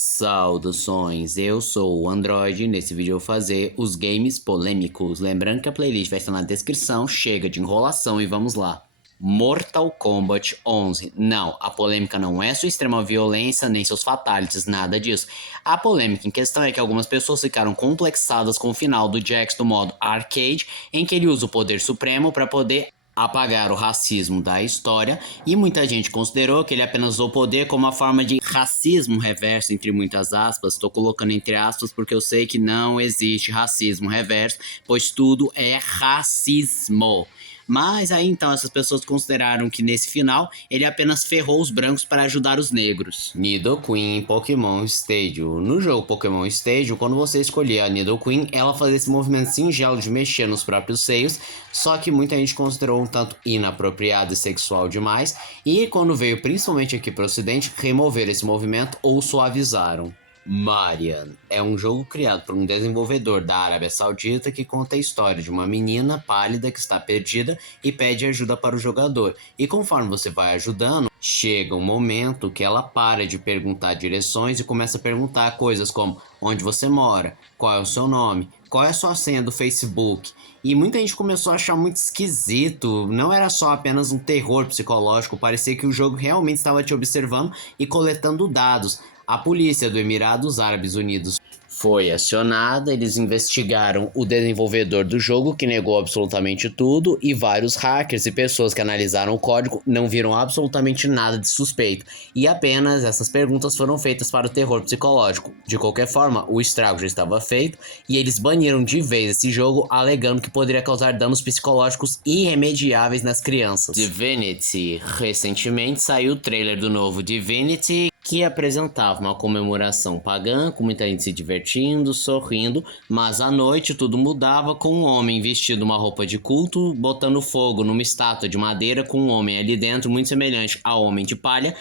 Saudações, eu sou o Android e nesse vídeo eu vou fazer os games polêmicos. Lembrando que a playlist vai estar na descrição, chega de enrolação e vamos lá. Mortal Kombat 11. Não, a polêmica não é sua extrema violência nem seus fatalities, nada disso. A polêmica em questão é que algumas pessoas ficaram complexadas com o final do Jax do modo arcade, em que ele usa o poder supremo para poder apagar o racismo da história, e muita gente considerou que ele apenas usou o poder como uma forma de racismo reverso, entre muitas aspas. Estou colocando entre aspas porque eu sei que não existe racismo reverso, pois tudo é racismo. Mas aí então essas pessoas consideraram que nesse final ele apenas ferrou os brancos para ajudar os negros. Nidoqueen em Pokémon Stadium. No jogo Pokémon Stadium, quando você escolhia a Nidoqueen, ela fazia esse movimento singelo de mexer nos próprios seios, só que muita gente considerou um tanto inapropriado e sexual demais, e quando veio principalmente aqui para o ocidente, removeram esse movimento ou suavizaram. Marian é um jogo criado por um desenvolvedor da Arábia Saudita que conta a história de uma menina pálida que está perdida e pede ajuda para o jogador. E conforme você vai ajudando, chega um momento que ela para de perguntar direções e começa a perguntar coisas como onde você mora, qual é o seu nome, qual é a sua senha do Facebook. E muita gente começou a achar muito esquisito, não era só apenas um terror psicológico, parecia que o jogo realmente estava te observando e coletando dados. A polícia do Emirados Árabes Unidos foi acionada, eles investigaram o desenvolvedor do jogo, que negou absolutamente tudo, e vários hackers e pessoas que analisaram o código não viram absolutamente nada de suspeito, e apenas essas perguntas foram feitas para o terror psicológico. De qualquer forma, o estrago já estava feito, e eles baniram de vez esse jogo, alegando que poderia causar danos psicológicos irremediáveis nas crianças. Divinity. Recentemente saiu o trailer do novo Divinity, que apresentava uma comemoração pagã, com muita gente se divertindo, sorrindo, mas à noite tudo mudava com um homem vestido uma roupa de culto, botando fogo numa estátua de madeira com um homem ali dentro, muito semelhante ao Homem de Palha,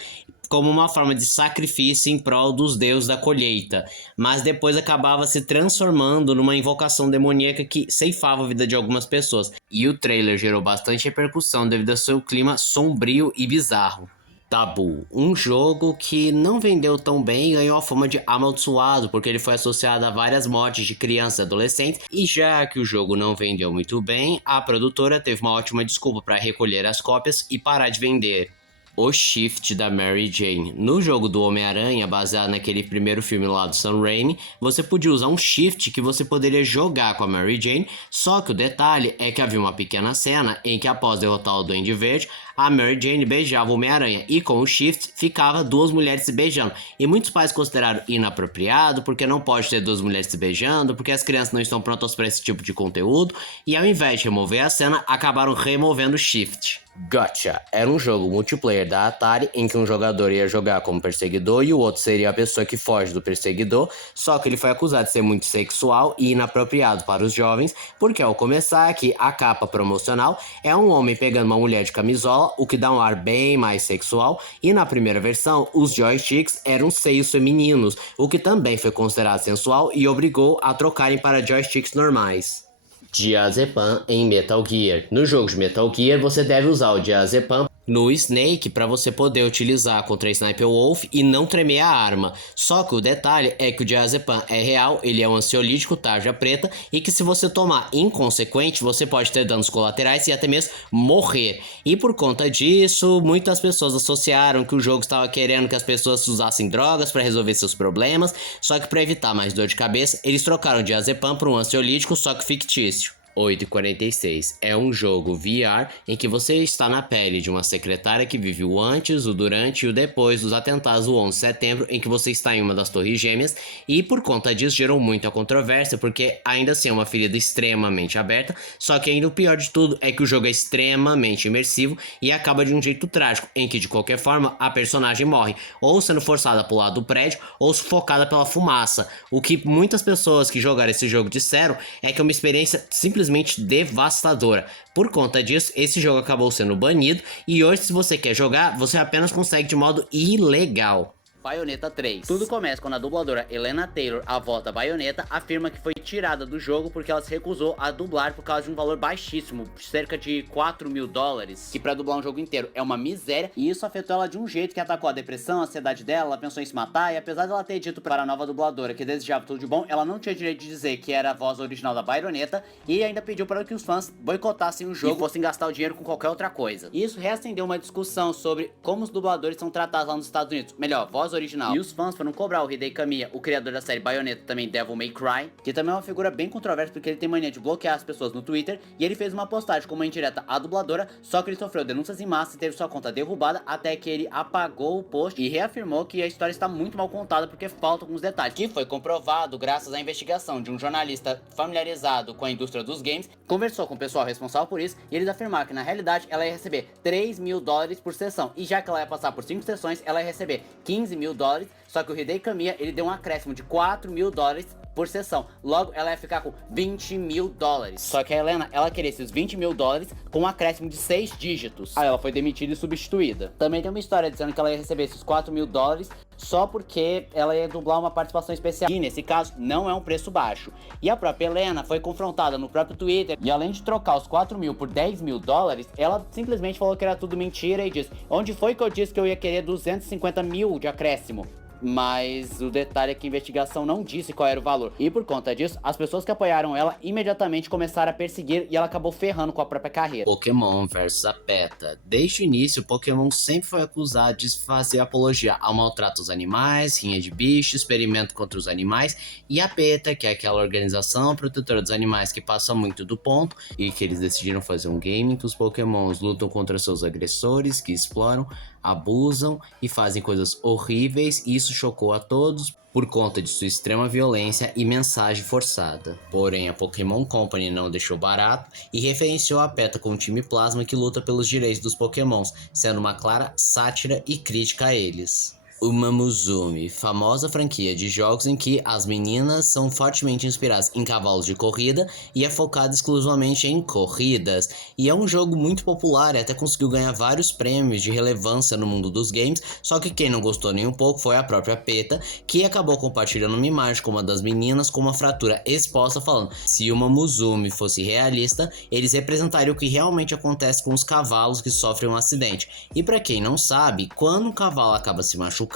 como uma forma de sacrifício em prol dos deuses da colheita, mas depois acabava se transformando numa invocação demoníaca que ceifava a vida de algumas pessoas. E o trailer gerou bastante repercussão devido ao seu clima sombrio e bizarro. Tabu, um jogo que não vendeu tão bem e ganhou a fama de amaldiçoado porque ele foi associado a várias mortes de crianças e adolescentes, e já que o jogo não vendeu muito bem, a produtora teve uma ótima desculpa para recolher as cópias e parar de vender. O Shift da Mary Jane. No jogo do Homem-Aranha, baseado naquele primeiro filme lá do Sam Raimi, você podia usar um Shift que você poderia jogar com a Mary Jane, só que o detalhe é que havia uma pequena cena em que após derrotar o Duende Verde, a Mary Jane beijava o Homem-Aranha e com o Shift ficava duas mulheres se beijando. E muitos pais consideraram inapropriado porque não pode ter duas mulheres se beijando, porque as crianças não estão prontas para esse tipo de conteúdo, e ao invés de remover a cena, acabaram removendo o Shift. Gotcha era um jogo multiplayer da Atari em que um jogador ia jogar como perseguidor e o outro seria a pessoa que foge do perseguidor, só que ele foi acusado de ser muito sexual e inapropriado para os jovens, porque ao começar aqui a capa promocional é um homem pegando uma mulher de camisola, o que dá um ar bem mais sexual, e na primeira versão os joysticks eram seios femininos, o que também foi considerado sensual e obrigou a trocarem para joysticks normais. Diazepam em Metal Gear. No jogo de Metal Gear, você deve usar o Diazepam no Snake para você poder utilizar contra a Sniper Wolf e não tremer a arma. Só que o detalhe é que o Diazepam é real, ele é um ansiolítico tarja preta e que se você tomar inconsequente, você pode ter danos colaterais e até mesmo morrer. E por conta disso, muitas pessoas associaram que o jogo estava querendo que as pessoas usassem drogas para resolver seus problemas, só que para evitar mais dor de cabeça, eles trocaram o Diazepam por um ansiolítico, só que fictício. 8:46 é um jogo VR em que você está na pele de uma secretária que vive o antes, o durante e o depois dos atentados do 11 de setembro, em que você está em uma das torres gêmeas, e por conta disso gerou muita controvérsia, porque ainda assim é uma ferida extremamente aberta, só que ainda o pior de tudo é que o jogo é extremamente imersivo e acaba de um jeito trágico, em que de qualquer forma a personagem morre, ou sendo forçada a pular do prédio, ou sufocada pela fumaça. O que muitas pessoas que jogaram esse jogo disseram é que é uma experiência simplesmente devastadora. Por conta disso, esse jogo acabou sendo banido e hoje, se você quer jogar, você apenas consegue de modo ilegal. Bayonetta 3. Tudo começa quando a dubladora Helena Taylor, a voz da Bayonetta, afirma que foi tirada do jogo porque ela se recusou a dublar por causa de um valor baixíssimo, cerca de 4 mil dólares, que pra dublar um jogo inteiro é uma miséria, e isso afetou ela de um jeito que atacou a depressão, a ansiedade dela, ela pensou em se matar, e apesar dela ter dito para a nova dubladora que desejava tudo de bom, ela não tinha direito de dizer que era a voz original da Bayonetta, e ainda pediu para que os fãs boicotassem o jogo e fossem gastar o dinheiro com qualquer outra coisa. Isso reacendeu uma discussão sobre como os dubladores são tratados lá nos Estados Unidos, melhor, voz original. E os fãs foram cobrar o Hideki Kamiya, o criador da série Bayonetta, também Devil May Cry, que também é uma figura bem controversa porque ele tem mania de bloquear as pessoas no Twitter, e ele fez uma postagem como uma indireta à dubladora, só que ele sofreu denúncias em massa e teve sua conta derrubada até que ele apagou o post e reafirmou que a história está muito mal contada porque faltam alguns detalhes, que foi comprovado graças à investigação de um jornalista familiarizado com a indústria dos games, conversou com o pessoal responsável por isso, e eles afirmaram que na realidade ela ia receber 3 mil dólares por sessão, e já que ela ia passar por 5 sessões, ela ia receber 15 mil dólares, só que o Hideki Kamiya, ele deu um acréscimo de 4 mil dólares por sessão, logo ela ia ficar com 20 mil dólares. Só que a Helena, ela queria esses 20 mil dólares com um acréscimo de 6 dígitos. Aí ela foi demitida e substituída. Também tem uma história dizendo que ela ia receber esses 4 mil dólares só porque ela ia dublar uma participação especial, e nesse caso não é um preço baixo. E a própria Helena foi confrontada no próprio Twitter, e além de trocar os 4 mil por 10 mil dólares, ela simplesmente falou que era tudo mentira e disse: onde foi que eu disse que eu ia querer 250 mil de acréscimo? Mas o detalhe é que a investigação não disse qual era o valor, e por conta disso, as pessoas que apoiaram ela imediatamente começaram a perseguir, e ela acabou ferrando com a própria carreira. Pokémon versus a PETA. Desde o início, o Pokémon sempre foi acusado de fazer apologia ao maltrato aos animais, rinha de bicho, experimento contra os animais, e a PETA, que é aquela organização protetora dos animais que passa muito do ponto, e que eles decidiram fazer um game em que os Pokémons lutam contra seus agressores, que exploram, abusam e fazem coisas horríveis, e isso chocou a todos por conta de sua extrema violência e mensagem forçada. Porém, a Pokémon Company não deixou barato e referenciou a PETA como um time plasma que luta pelos direitos dos Pokémons, sendo uma clara sátira e crítica a eles. Uma Musume, famosa franquia de jogos em que as meninas são fortemente inspiradas em cavalos de corrida e é focada exclusivamente em corridas, e é um jogo muito popular e até conseguiu ganhar vários prêmios de relevância no mundo dos games, só que quem não gostou nem um pouco foi a própria PETA, que acabou compartilhando uma imagem com uma das meninas com uma fratura exposta, falando: se uma Musume fosse realista, eles representariam o que realmente acontece com os cavalos que sofrem um acidente. E para quem não sabe, quando um cavalo acaba se machucando,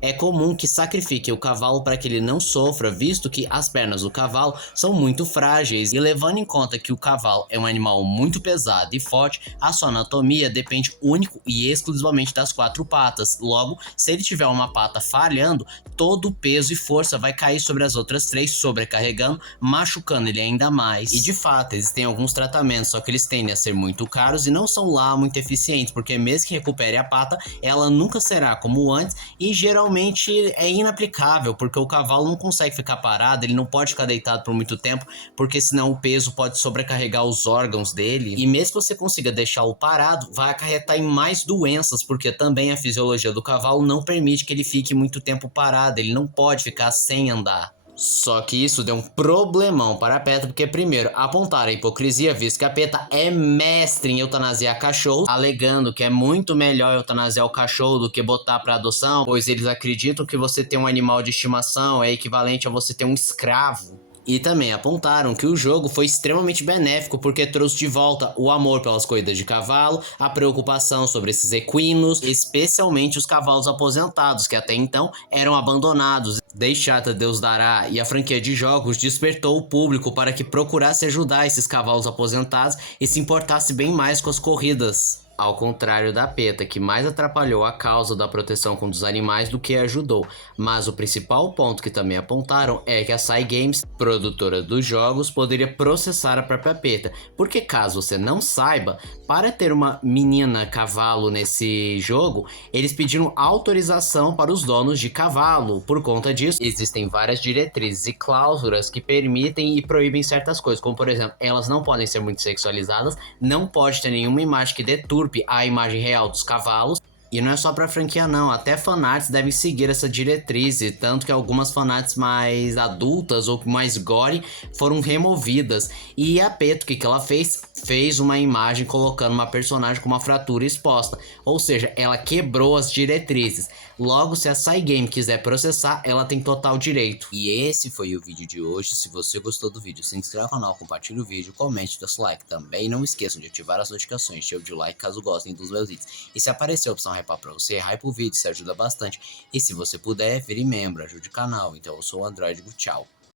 é comum que sacrifique o cavalo para que ele não sofra, visto que as pernas do cavalo são muito frágeis, e levando em conta que o cavalo é um animal muito pesado e forte, a sua anatomia depende único e exclusivamente das 4 patas. Logo, se ele tiver uma pata falhando, todo o peso e força vai cair sobre as outras 3, sobrecarregando, machucando ele ainda mais. E de fato, existem alguns tratamentos, só que eles tendem a ser muito caros e não são lá muito eficientes, porque mesmo que recupere a pata, ela nunca será como antes, e geralmente é inaplicável, porque o cavalo não consegue ficar parado, ele não pode ficar deitado por muito tempo, porque senão o peso pode sobrecarregar os órgãos dele, e mesmo que você consiga deixá-lo parado, vai acarretar em mais doenças, porque também a fisiologia do cavalo não permite que ele fique muito tempo parado, ele não pode ficar sem andar. Só que isso deu um problemão para a PETA, porque primeiro apontaram a hipocrisia, visto que a PETA é mestre em eutanasiar cachorros, alegando que é muito melhor eutanasiar o cachorro do que botar para adoção, pois eles acreditam que você ter um animal de estimação é equivalente a você ter um escravo. E também apontaram que o jogo foi extremamente benéfico porque trouxe de volta o amor pelas corridas de cavalo, a preocupação sobre esses equinos, especialmente os cavalos aposentados, que até então eram abandonados. Deixada Deus dará, e a franquia de jogos despertou o público para que procurasse ajudar esses cavalos aposentados e se importasse bem mais com as corridas. Ao contrário da PETA, que mais atrapalhou a causa da proteção contra os animais do que ajudou. Mas o principal ponto que também apontaram é que a Cygames, produtora dos jogos, poderia processar a própria PETA. Porque caso você não saiba, para ter uma menina cavalo nesse jogo, eles pediram autorização para os donos de cavalo. Por conta disso, existem várias diretrizes e cláusulas que permitem e proíbem certas coisas, como por exemplo, elas não podem ser muito sexualizadas, não pode ter nenhuma imagem que deturpe a imagem real dos cavalos, E não é só pra franquia não, até fanarts devem seguir essa diretriz, e tanto que algumas fanarts mais adultas ou mais gore foram removidas. E a Peto, o que ela fez? Fez uma imagem colocando uma personagem com uma fratura exposta, ou seja, ela quebrou as diretrizes. Logo, se a Cygame quiser processar, ela tem total direito. E esse foi o vídeo de hoje. Se você gostou do vídeo, se inscreva no canal, compartilhe o vídeo, comente, dê seu like. Também não esqueçam de ativar as notificações, chave de like caso gostem dos meus vídeos. E se aparecer a opção hypar pra você, hype o vídeo, isso ajuda bastante. E se você puder, vire membro, ajude o canal. Então eu sou o Android, tchau.